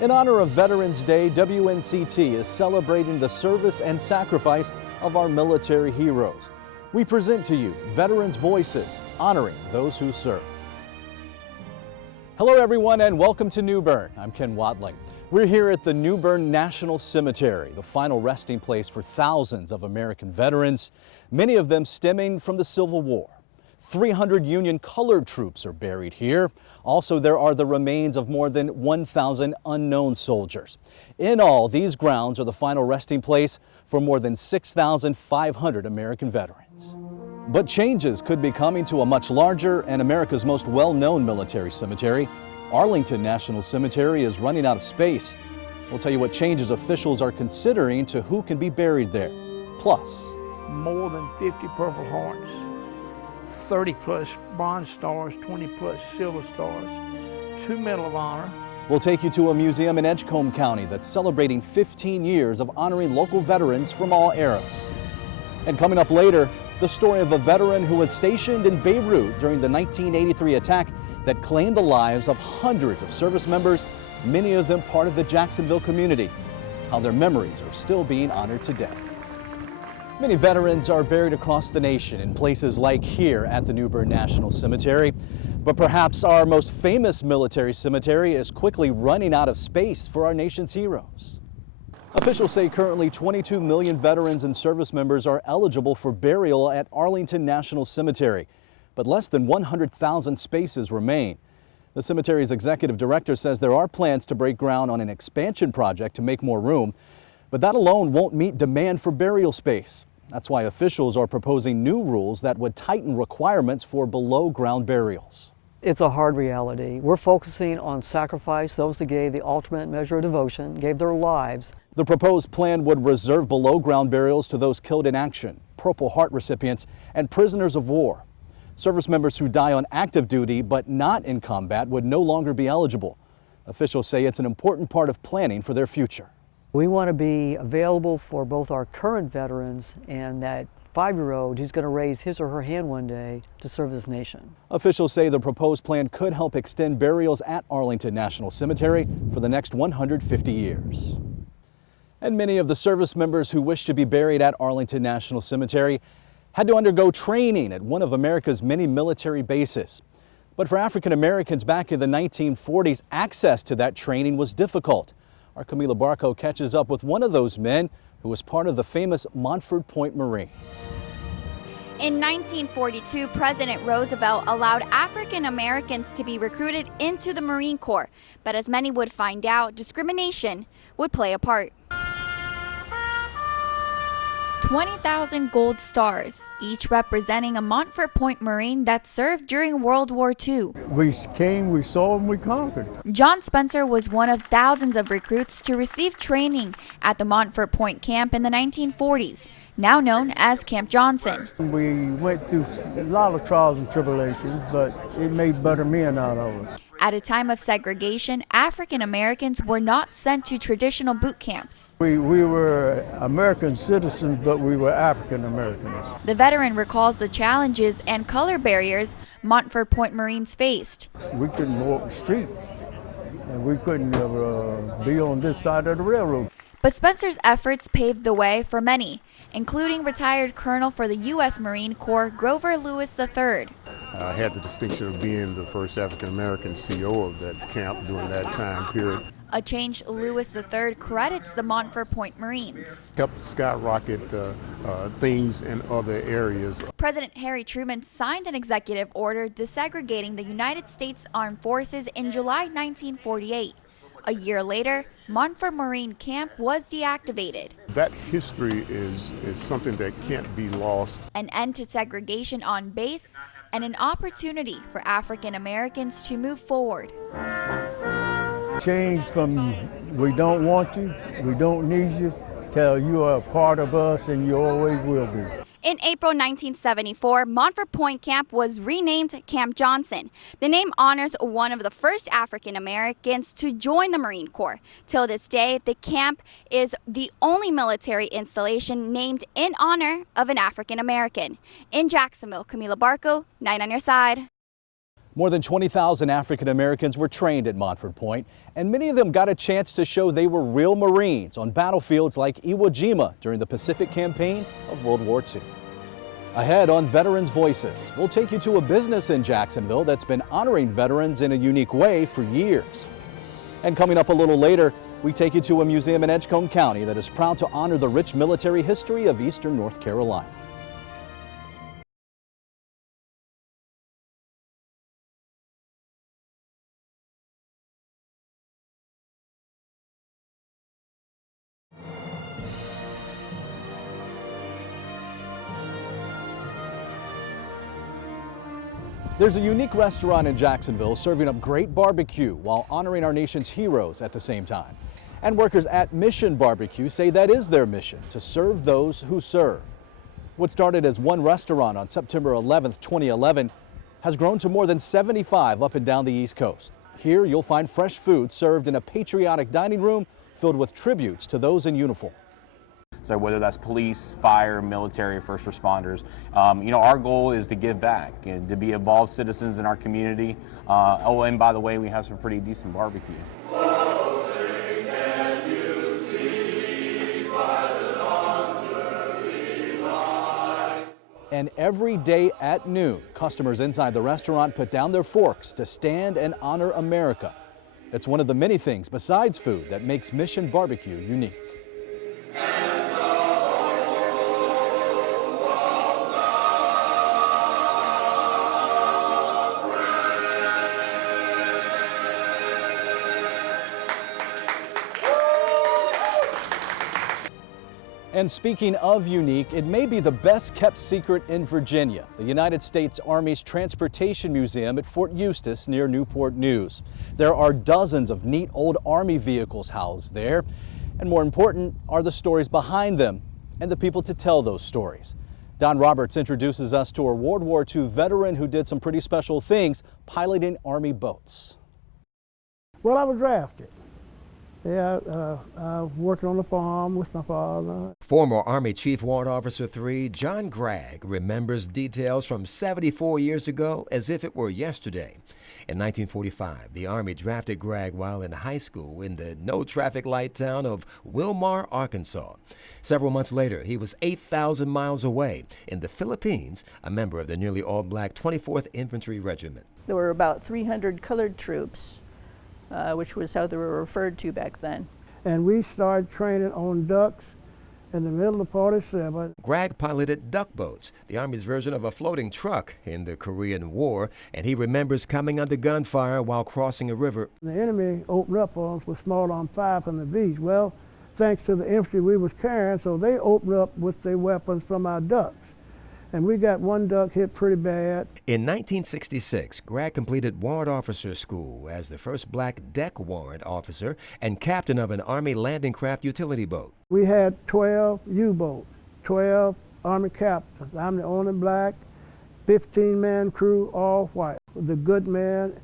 In honor of Veterans Day, WNCT is celebrating the service and sacrifice of our military heroes. We present to you Veterans Voices, honoring those who serve. Hello everyone and welcome to New Bern. I'm Ken Watling. We're here at the New Bern National Cemetery, the final resting place for thousands of American veterans, many of them stemming from the Civil War. 300 Union colored troops are buried here. Also, there are the remains of more than 1,000 unknown soldiers. In all, these grounds are the final resting place for more than 6,500 American veterans. But changes could be coming to a much larger and America's most well-known military cemetery. Arlington National Cemetery is running out of space. We'll tell you what changes officials are considering to who can be buried there. Plus, more than 50 Purple Hearts, 30 plus Bronze Stars, 20 plus Silver Stars, 2 Medal of Honor. We'll take you to a museum in Edgecombe County that's celebrating 15 years of honoring local veterans from all eras. And coming up later, the story of a veteran who was stationed in Beirut during the 1983 attack that claimed the lives of hundreds of service members, many of them part of the Jacksonville community. How their memories are still being honored today. Many veterans are buried across the nation in places like here at the New Bern National Cemetery. But perhaps our most famous military cemetery is quickly running out of space for our nation's heroes. Officials say currently 22 million veterans and service members are eligible for burial at Arlington National Cemetery, but less than 100,000 spaces remain. The cemetery's executive director says there are plans to break ground on an expansion project to make more room, but that alone won't meet demand for burial space. That's why officials are proposing new rules that would tighten requirements for below-ground burials. It's a hard reality. We're focusing on sacrifice, those that gave the ultimate measure of devotion, gave their lives. The proposed plan would reserve below-ground burials to those killed in action, Purple Heart recipients, and prisoners of war. Service members who die on active duty but not in combat would no longer be eligible. Officials say it's an important part of planning for their future. We want to be available for both our current veterans and that 5-year-old who's going to raise his or her hand one day to serve this nation. Officials say the proposed plan could help extend burials at Arlington National Cemetery for the next 150 years. And many of the service members who wish to be buried at Arlington National Cemetery had to undergo training at one of America's many military bases. But for African Americans back in the 1940s, access to that training was difficult. Our Camila Barco catches up with one of those men who was part of the famous Montford Point Marines. In 1942, President Roosevelt allowed African Americans to be recruited into the Marine Corps, but as many would find out, discrimination would play a part. 20,000 gold stars, each representing a Montford Point Marine that served during World War II. We came, we saw, and we conquered. John Spencer was one of thousands of recruits to receive training at the Montford Point camp in the 1940s, now known as Camp Johnson. We went through a lot of trials and tribulations, but it made better men out of us. At a time of segregation, African Americans were not sent to traditional boot camps. We were American citizens, but we were African Americans. The veteran recalls the challenges and color barriers Montford Point Marines faced. We couldn't walk the streets, and we couldn't be on this side of the railroad. But Spencer's efforts paved the way for many, including retired Colonel for the U.S. Marine Corps Grover Lewis III. I had the distinction of being the first African-American CO of that camp during that time period. A change Lewis III credits the Montford Point Marines. Helped skyrocket things in other areas. President Harry Truman signed an executive order desegregating the United States Armed Forces in July 1948. A year later, Montford Marine Camp was deactivated. That history is something that can't be lost. An end to segregation on base and an opportunity for African Americans to move forward. Change from we don't want you, we don't need you, till you are a part of us and you always will be. In April 1974, Montford Point Camp was renamed Camp Johnson. The name honors one of the first African Americans to join the Marine Corps. Till this day, the camp is the only military installation named in honor of an African American. In Jacksonville, Camila Barco, 9 on your side. More than 20,000 African Americans were trained at Montford Point, and many of them got a chance to show they were real Marines on battlefields like Iwo Jima during the Pacific Campaign of World War II. Ahead on Veterans Voices, we'll take you to a business in Jacksonville that's been honoring veterans in a unique way for years. And coming up a little later, we take you to a museum in Edgecombe County that is proud to honor the rich military history of Eastern North Carolina. There's a unique restaurant in Jacksonville serving up great barbecue while honoring our nation's heroes at the same time. And workers at Mission Barbecue say that is their mission, to serve those who serve. What started as one restaurant on September 11th, 2011 has grown to more than 75 up and down the East Coast. Here you'll find fresh food served in a patriotic dining room filled with tributes to those in uniform. So whether that's police, fire, military, first responders, our goal is to give back and to be involved citizens in our community. Oh, and by the way, we have some pretty decent barbecue. And every day at noon, customers inside the restaurant put down their forks to stand and honor America. It's one of the many things besides food that makes Mission Barbecue unique. And speaking of unique, it may be the best kept secret in Virginia, the United States Army's Transportation Museum at Fort Eustis near Newport News. There are dozens of neat old Army vehicles housed there, and more important are the stories behind them and the people to tell those stories. Don Roberts introduces us to a World War II veteran who did some pretty special things piloting Army boats. Well, I was drafted. Yeah, I was working on the farm with my father. Former Army Chief Warrant Officer 3 John Gregg remembers details from 74 years ago as if it were yesterday. In 1945, the Army drafted Gregg while in high school in the no-traffic light town of Wilmar, Arkansas. Several months later, he was 8,000 miles away in the Philippines, a member of the nearly all-black 24th Infantry Regiment. There were about 300 colored troops, which was how they were referred to back then. And we started training on ducks in the middle of 47. Gregg piloted duck boats, the Army's version of a floating truck in the Korean War, and he remembers coming under gunfire while crossing a river. The enemy opened up on us with small arm fire from the beach. Well, thanks to the infantry we was carrying, so they opened up with their weapons from our ducks. And we got one duck hit pretty bad. In 1966, Gregg completed Warrant Officer School as the first black deck warrant officer and captain of an Army landing craft utility boat. We had 12 U-boats, 12 Army captains. I'm the only black, 15-man crew, all white. The good men,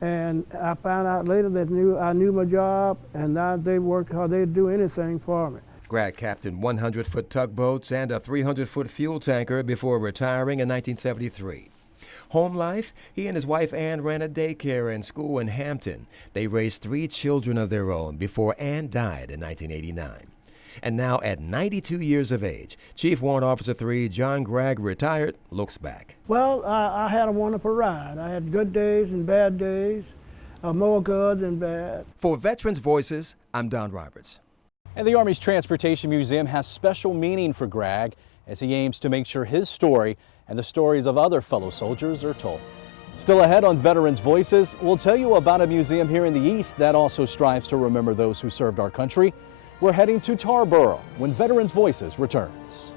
and I found out later that I knew my job, and now they worked hard. They'd do anything for me. Gregg captained 100-foot tugboats and a 300-foot fuel tanker before retiring in 1973. Home life, he and his wife Ann ran a daycare and school in Hampton. They raised 3 children of their own before Ann died in 1989. And now at 92 years of age, Chief Warrant Officer 3 John Gregg, retired, looks back. Well, I had a wonderful ride. I had good days and bad days, more good than bad. For Veterans Voices, I'm Don Roberts. And the Army's Transportation Museum has special meaning for Gregg as he aims to make sure his story and the stories of other fellow soldiers are told. Still ahead on Veterans Voices, we'll tell you about a museum here in the East that also strives to remember those who served our country. We're heading to Tarboro when Veterans Voices returns.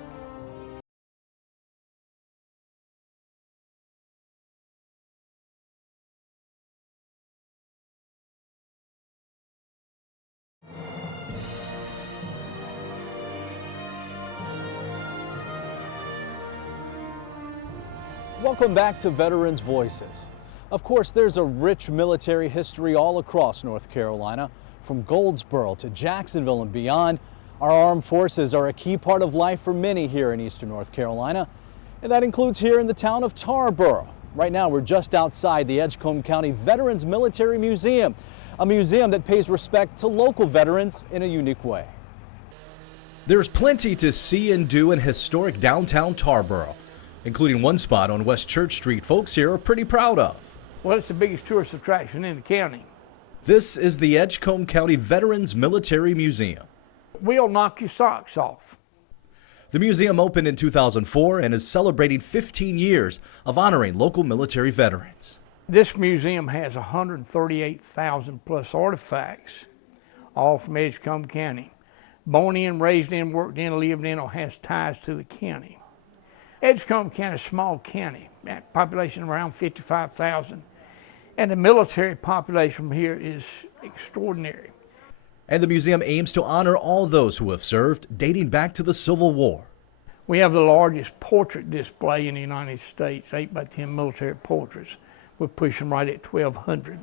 Welcome back to Veterans Voices. Of course, there's a rich military history all across North Carolina. From Goldsboro to Jacksonville and beyond, our armed forces are a key part of life for many here in Eastern North Carolina. And that includes here in the town of Tarboro, Right now, we're just outside the Edgecombe County Veterans Military Museum, a museum that pays respect to local veterans in a unique way. There's plenty to see and do in historic downtown Tarboro, including one spot on West Church Street folks here are pretty proud of. Well, it's the biggest tourist attraction in the county. This is the Edgecombe County Veterans Military Museum. We'll knock your socks off. The museum opened in 2004 and is celebrating 15 years of honoring local military veterans. This museum has 138,000 plus artifacts, all from Edgecombe County. Born in, raised in, worked in, lived in, or has ties to the county. Edgecombe County is a small county, population around 55,000, and the military population here is extraordinary. And the museum aims to honor all those who have served, dating back to the Civil War. We have the largest portrait display in the United States, 8 by 10 military portraits. We're pushing right at 1,200.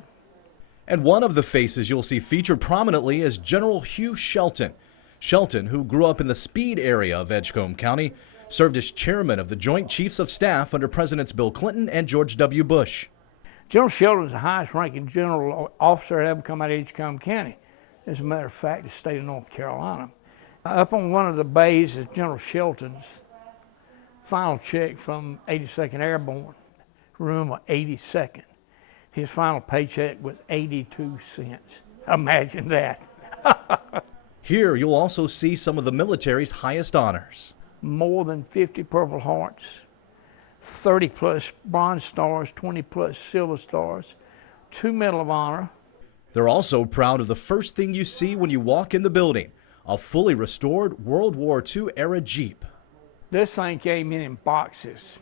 And one of the faces you'll see featured prominently is General Hugh Shelton. Shelton, who grew up in the Speed area of Edgecombe County, served as chairman of the Joint Chiefs of Staff under Presidents Bill Clinton and George W. Bush. General Shelton is the highest ranking general officer that ever come out of Edgecombe County. As a matter of fact, the state of North Carolina. Up on one of the bays is General Shelton's final check from 82nd Airborne, room 82nd. His final paycheck was 82 cents. Imagine that. Here you'll also see some of the military's highest honors. More than 50 Purple Hearts, 30 plus Bronze Stars, 20 plus Silver Stars, 2 Medal of Honor. They're also proud of the first thing you see when you walk in the building, a fully restored World War II era Jeep. This thing came in boxes,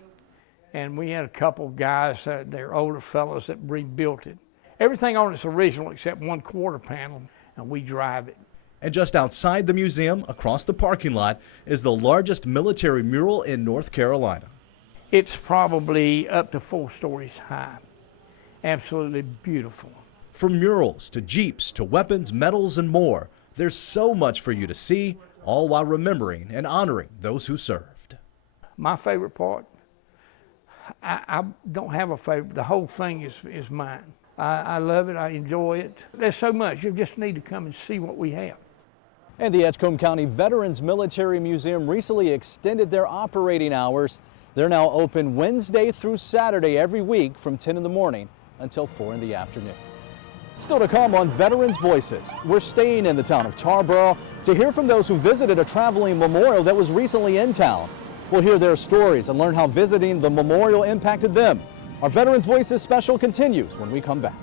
and we had a couple guys, they're older fellows, that rebuilt it. Everything on it's original except one quarter panel, and we drive it. And just outside the museum, across the parking lot, is the largest military mural in North Carolina. It's probably up to 4 stories high. Absolutely beautiful. From murals to Jeeps to weapons, medals, and more, there's so much for you to see, all while remembering and honoring those who served. My favorite part, I don't have a favorite. The whole thing is mine. I love it. I enjoy it. There's so much. You just need to come and see what we have. And the Edgecombe County Veterans Military Museum recently extended their operating hours. They're now open Wednesday through Saturday every week from 10 in the morning until 4 in the afternoon. Still to come on Veterans Voices, we're staying in the town of Tarboro to hear from those who visited a traveling memorial that was recently in town. We'll hear their stories and learn how visiting the memorial impacted them. Our Veterans Voices special continues when we come back.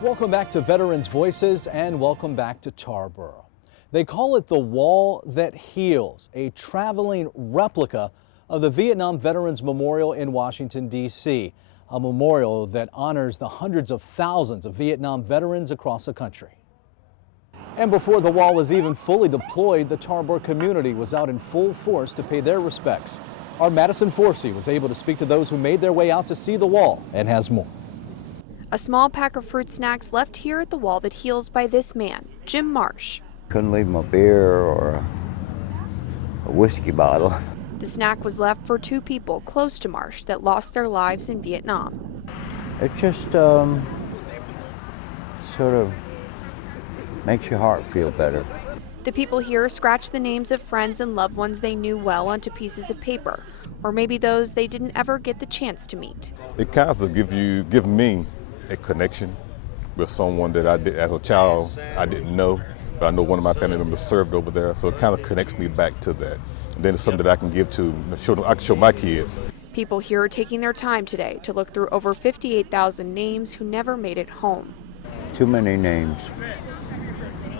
Welcome back to Veterans Voices and welcome back to Tarboro. They call it the Wall That Heals, a traveling replica of the Vietnam Veterans Memorial in Washington, D.C., a memorial that honors the hundreds of thousands of Vietnam veterans across the country. And before the wall was even fully deployed, the Tarboro community was out in full force to pay their respects. Our Madison Forsey was able to speak to those who made their way out to see the wall and has more. A small pack of fruit snacks left here at the Wall That Heals by this man, Jim Marsh. Couldn't leave him a beer or a whiskey bottle. The snack was left for 2 people close to Marsh that lost their lives in Vietnam. It just sort of makes your heart feel better. The people here scratched the names of friends and loved ones they knew well onto pieces of paper, or maybe those they didn't ever get the chance to meet. It kind of give me a connection with someone that I did as a child I didn't know, but I know one of my family members served over there, so it kind of connects me back to that. And then it's something that I can give to, I can show my kids. People here are taking their time today to look through over 58,000 names who never made it home. Too many names.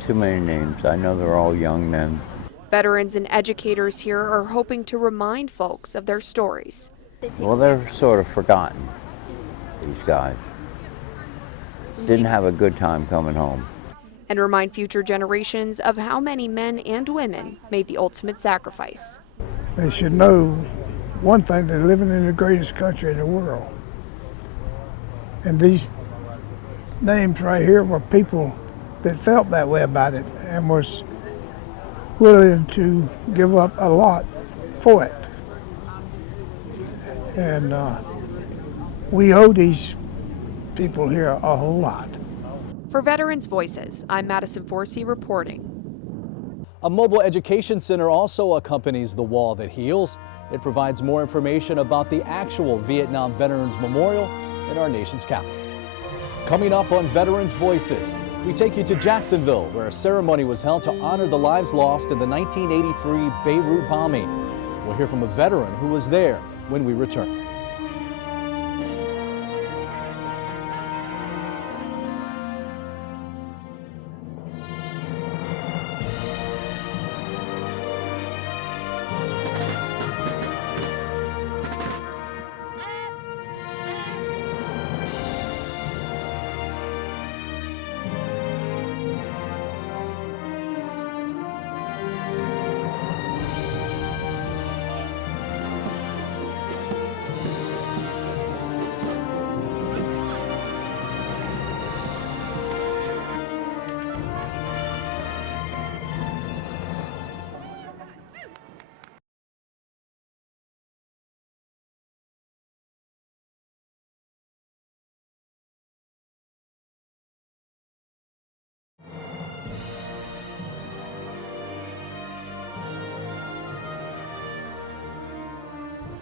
Too many names. I know they're all young men. Veterans and educators here are hoping to remind folks of their stories. Well, they're sort of forgotten, these guys. Didn't have a good time coming home. And remind future generations of how many men and women made the ultimate sacrifice. They should know one thing, they're living in the greatest country in the world. And these names right here were people that felt that way about it and was willing to give up a lot for it. And we owe these people here a whole lot. For Veterans Voices, I'm Madison Forsey reporting. A mobile education center also accompanies the wall that heals. It provides more information about the actual Vietnam Veterans Memorial in our nation's capital. Coming up on Veterans Voices, we take you to Jacksonville, where a ceremony was held to honor the lives lost in the 1983 Beirut bombing. We'll hear from a veteran who was there when we return.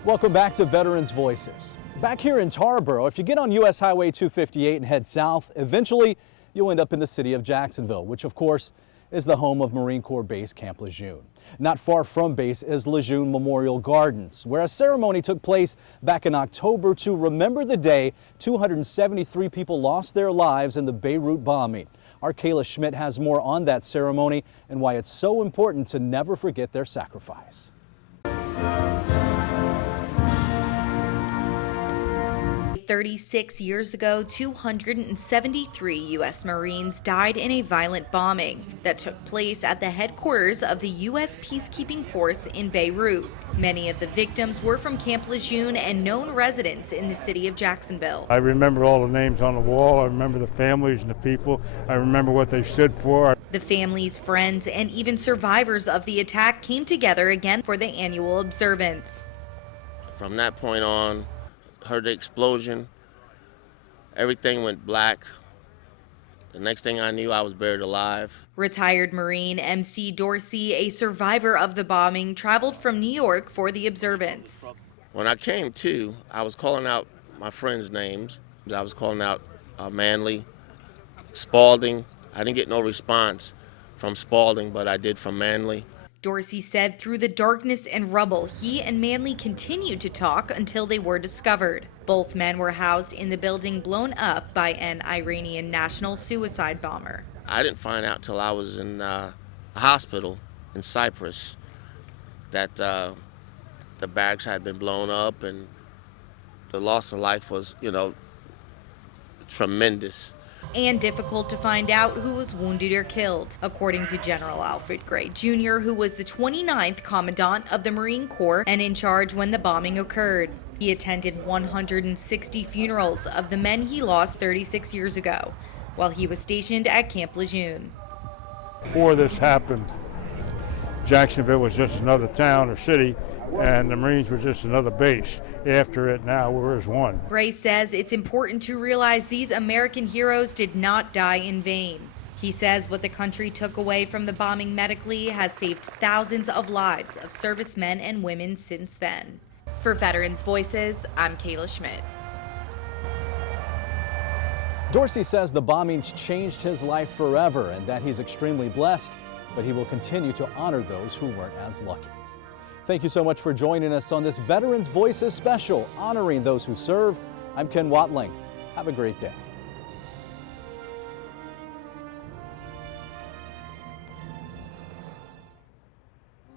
Welcome back to Veterans Voices. Back here in Tarboro, if you get on US Highway 258 and head south, eventually you'll end up in the city of Jacksonville, which of course is the home of Marine Corps Base Camp Lejeune. Not far from base is Lejeune Memorial Gardens, where a ceremony took place back in October to remember the day 273 people lost their lives in the Beirut bombing. Our Kayla Schmidt has more on that ceremony and why it's so important to never forget their sacrifice. 36 years ago, 273 U.S. Marines died in a violent bombing that took place at the headquarters of the U.S. Peacekeeping Force in Beirut. Many of the victims were from Camp Lejeune and known residents in the city of Jacksonville. I remember all the names on the wall. I remember the families and the people. I remember what they stood for. The families, friends, and even survivors of the attack came together again for the annual observance. From that point on, heard the explosion, everything went black. The next thing I knew, I was buried alive. Retired Marine MC Dorsey, a survivor of the bombing, traveled from New York for the observance. When I came to, I was calling out my friends' names. I was calling out Manley, Spalding. I didn't get no response from Spalding, but I did from Manley. Dorsey said through the darkness and rubble, he and Manley continued to talk until they were discovered. Both men were housed in the building blown up by an Iranian national suicide bomber. I didn't find out till I was in a hospital in Cyprus that the barracks had been blown up and the loss of life was, tremendous. And difficult to find out who was wounded or killed, according to General Alfred Gregg Jr., who was the 29th Commandant of the Marine Corps and in charge when the bombing occurred. He attended 160 funerals of the men he lost 36 years ago, while he was stationed at Camp Lejeune. Before this happened, Jacksonville was just another town or city, and the Marines were just another base. After it, now we're as one. Gray says it's important to realize these American heroes did not die in vain. He says what the country took away from the bombing medically has saved thousands of lives of servicemen and women since then. For Veterans Voices, I'm Kayla Schmidt. Dorsey says the bombings changed his life forever and that he's extremely blessed, but he will continue to honor those who weren't as lucky. Thank you so much for joining us on this Veterans Voices special, honoring those who serve. I'm Ken Watling. Have a great day.